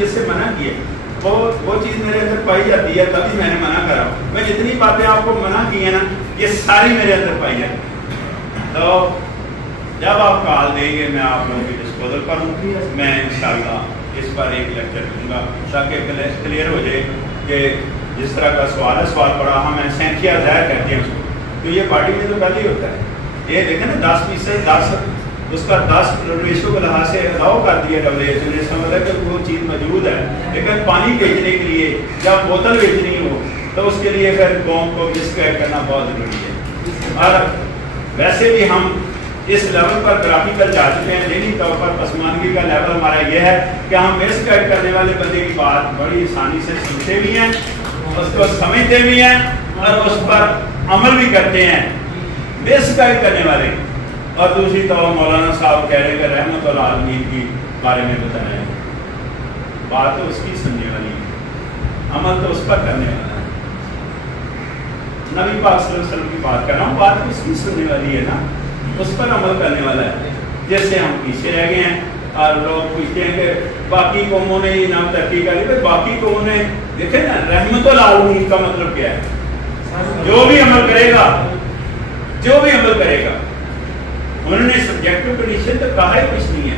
جس سے منع کیا وہ چیز میرے اندر پائی جاتی ہے تبھی میں نے منع کرا. میں جتنی باتیں آپ کو منع کی ہیں نا یہ ساری میرے اندر پائی جاتی ہیں. تو جب آپ کال دیں گے میں آپ لوگوں کی ڈسپوزل کروں. میں انشاءاللہ اس پر ایک لیکچر دوں گا تاکہ کلیئر ہو جائے کہ جس طرح کا سوال پڑا ہم سینکیا ظاہر کہتے ہیں اس کو. تو یہ پارٹی میں تو پہلے ہی ہوتا ہے. یہ دیکھیں نا 10% 10 اس کا 10 ریشو کے لحاظ سے الاؤ کر دیا WH نے. سمجھا کہ وہ چیز موجود ہے لیکن پانی بیچنے کے لیے یا بوتل بیچنی ہو تو اس کے لیے پھر قوم کو ڈسکرائب کرنا بہت ضروری ہے. اور ویسے بھی ہم اس لیول پر گرافیکل جا چکے ہیں. ذہنی طور پر پسماندگی کا لیول ہمارا یہ ہے کہ ہم مس گائڈ کرنے والے بندے کی بات بڑی آسانی سے سنتے بھی ہیں, اس کو سمجھتے بھی ہیں اور اس پر عمل بھی کرتے ہیں. مس گائڈ کرنے والے. اور دوسری طرف مولانا صاحب کہہ رہے کہ رحمت العالمین کی بارے میں بتایا ہے. بات تو اس کی سننے والی ہے, عمل تو اس پر کرنے والا ہے. نبی پاک صلی اللہ علیہ وسلم کی بات کر رہا ہوں, بات تو اس کی سننے والی ہے نا, اس پر عمل کرنے والا ہے. جیسے ہم پیچھے رہ گئے ہیں اور لوگ پوچھتے ہیں کہ باقی قوموں نے یہ نام ترقی کری. بھائی باقی قوموں نے دیکھیں نا رحمت العالمین کا مطلب کیا ہے؟ جو بھی عمل کرے گا, جو بھی عمل کرے گا. انہوں نے سبجیکٹو کنڈیشن تو کہا ہی کچھ نہیں ہے.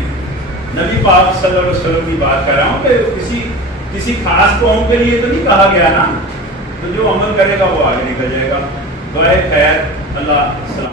نبی پاک صلی اللہ علیہ وسلم کی بات کر رہا ہوں کہ کسی خاص قوم کے لیے تو نہیں کہا گیا نا. تو جو عمل کرے گا وہ آگے نکل جائے گا. دعائے خیر. اللہ السلام.